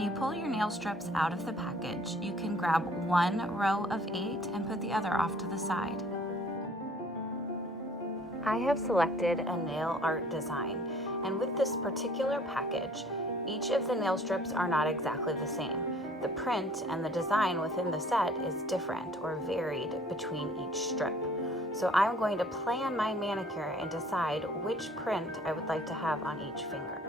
When you pull your nail strips out of the package, you can grab one row of 8 and put the other off to the side. I have selected a nail art design, and with this particular package, each of the nail strips are not exactly the same. The print and the design within the set is different or varied between each strip. So I'm going to plan my manicure and decide which print I would like to have on each finger.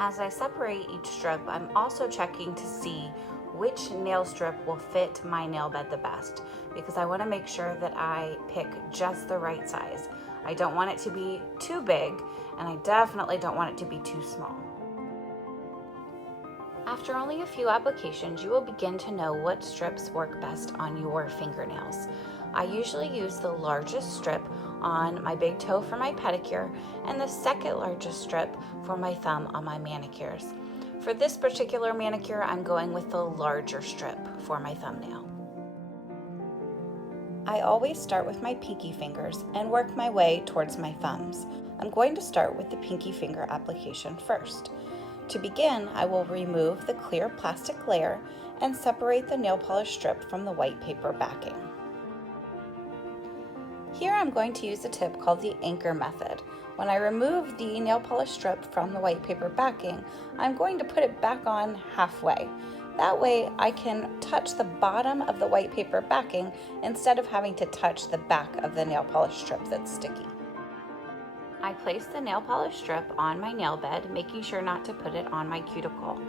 As I separate each strip, I'm also checking to see which nail strip will fit my nail bed the best, because I want to make sure that I pick just the right size. I don't want it to be too big, and I definitely don't want it to be too small. After only a few applications, you will begin to know what strips work best on your fingernails. I usually use the largest strip on my big toe for my pedicure and the second largest strip for my thumb on my manicures. For this particular manicure, I'm going with the larger strip for my thumbnail. I always start with my pinky fingers and work my way towards my thumbs. I'm going to start with the pinky finger application first. To begin, I will remove the clear plastic layer and separate the nail polish strip from the white paper backing. Here I'm going to use a tip called the anchor method. When I remove the nail polish strip from the white paper backing, I'm going to put it back on halfway. That way I can touch the bottom of the white paper backing instead of having to touch the back of the nail polish strip that's sticky. I place the nail polish strip on my nail bed, making sure not to put it on my cuticle.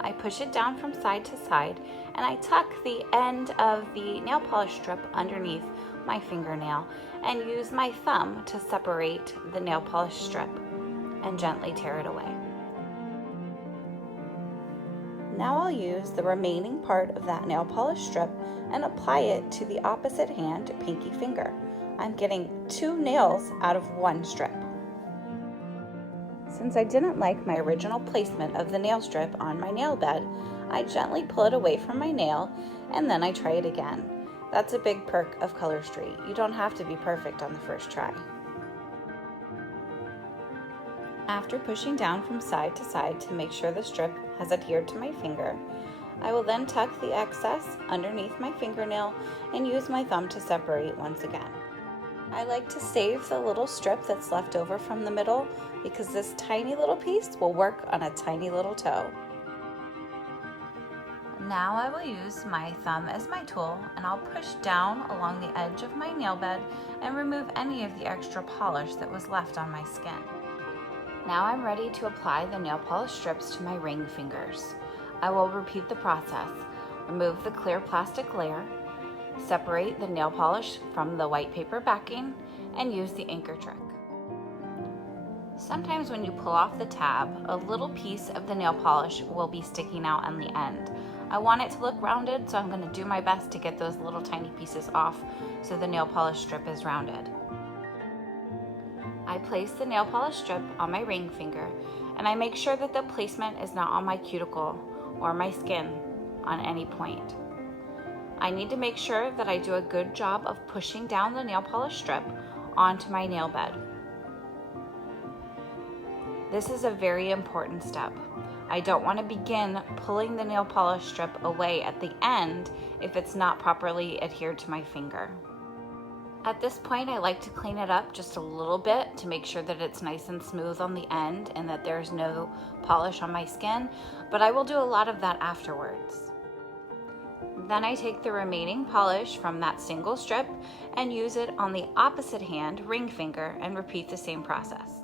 I push it down from side to side, and I tuck the end of the nail polish strip underneath my fingernail and use my thumb to separate the nail polish strip and gently tear it away. Now I'll use the remaining part of that nail polish strip and apply it to the opposite hand pinky finger. I'm getting 2 nails out of 1 strip. Since I didn't like my original placement of the nail strip on my nail bed, I gently pull it away from my nail and then I try it again. That's a big perk of Color Street. You don't have to be perfect on the first try. After pushing down from side to side to make sure the strip has adhered to my finger, I will then tuck the excess underneath my fingernail and use my thumb to separate once again. I like to save the little strip that's left over from the middle because this tiny little piece will work on a tiny little toe. Now I will use my thumb as my tool and I'll push down along the edge of my nail bed and remove any of the extra polish that was left on my skin. Now I'm ready to apply the nail polish strips to my ring fingers. I will repeat the process. Remove the clear plastic layer, separate the nail polish from the white paper backing, and use the anchor trick. Sometimes when you pull off the tab, a little piece of the nail polish will be sticking out on the end. I want it to look rounded, so I'm going to do my best to get those little tiny pieces off so the nail polish strip is rounded. I place the nail polish strip on my ring finger and I make sure that the placement is not on my cuticle or my skin on any point. I need to make sure that I do a good job of pushing down the nail polish strip onto my nail bed. This is a very important step. I don't want to begin pulling the nail polish strip away at the end if it's not properly adhered to my finger. At this point, I like to clean it up just a little bit to make sure that it's nice and smooth on the end and that there's no polish on my skin, but I will do a lot of that afterwards. Then I take the remaining polish from that single strip and use it on the opposite hand, ring finger, and repeat the same process.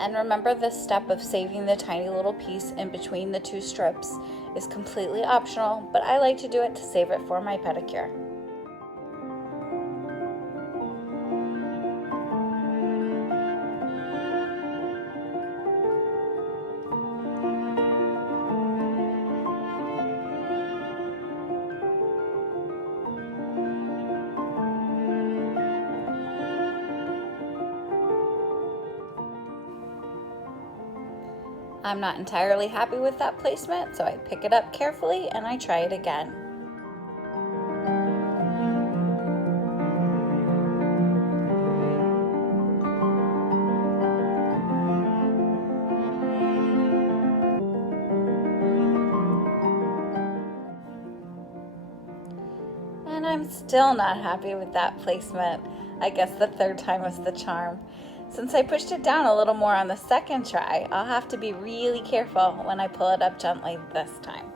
And remember, this step of saving the tiny little piece in between the 2 strips is completely optional, but I like to do it to save it for my pedicure. I'm not entirely happy with that placement, so I pick it up carefully and I try it again. And I'm still not happy with that placement. I guess the third time was the charm. Since I pushed it down a little more on the second try, I'll have to be really careful when I pull it up gently this time.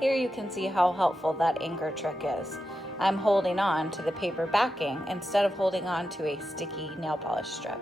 Here you can see how helpful that anchor trick is. I'm holding on to the paper backing instead of holding on to a sticky nail polish strip.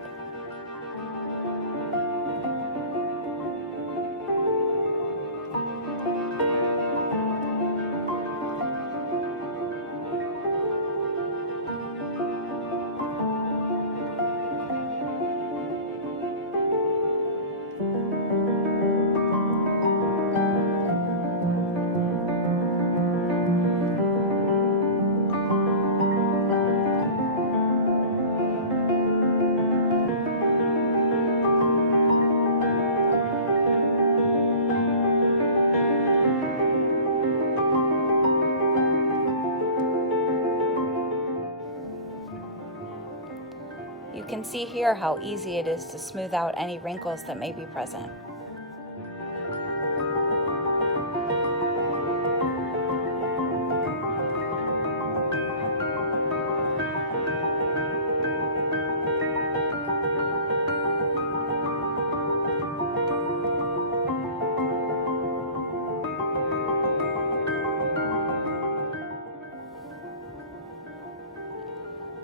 You can see here how easy it is to smooth out any wrinkles that may be present.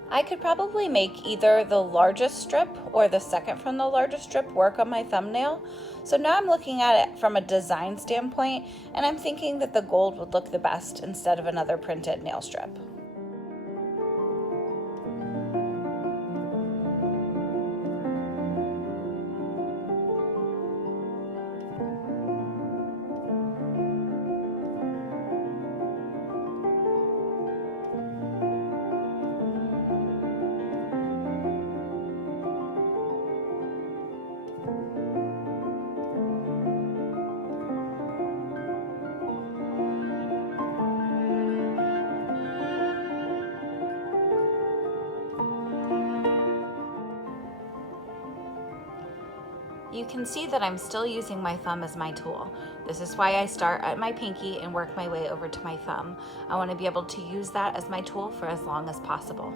I could probably make either the largest strip or the second from the largest strip work on my thumbnail. So now I'm looking at it from a design standpoint, and I'm thinking that the gold would look the best instead of another printed nail strip. You can see that I'm still using my thumb as my tool. This is why I start at my pinky and work my way over to my thumb. I want to be able to use that as my tool for as long as possible.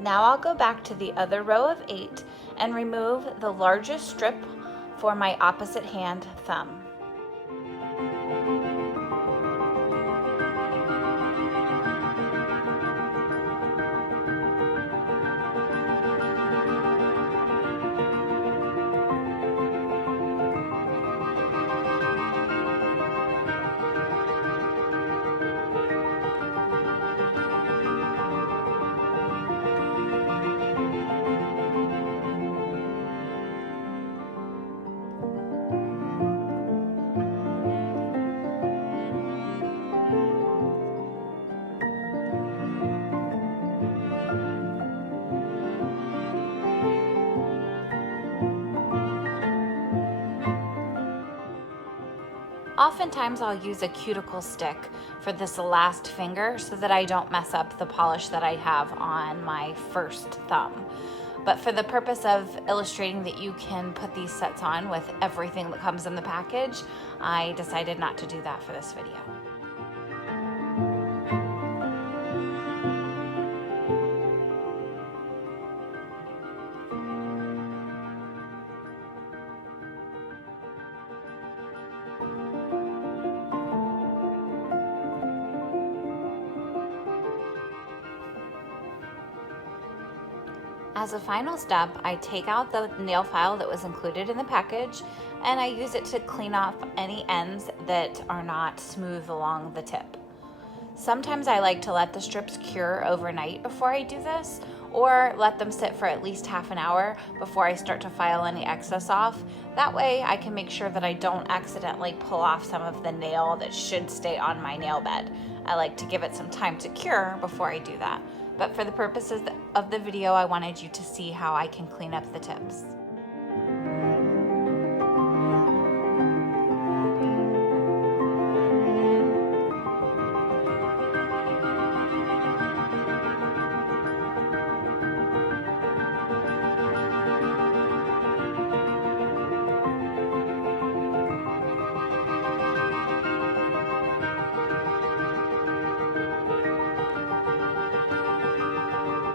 Now I'll go back to the other row of 8 and remove the largest strip for my opposite hand thumb. Oftentimes I'll use a cuticle stick for this last finger so that I don't mess up the polish that I have on my first thumb. But for the purpose of illustrating that you can put these sets on with everything that comes in the package, I decided not to do that for this video. As a final step, I take out the nail file that was included in the package and I use it to clean off any ends that are not smooth along the tip. Sometimes I like to let the strips cure overnight before I do this, or let them sit for at least half an hour before I start to file any excess off. That way I can make sure that I don't accidentally pull off some of the nail that should stay on my nail bed. I like to give it some time to cure before I do that. But for the purposes of the video, I wanted you to see how I can clean up the tips.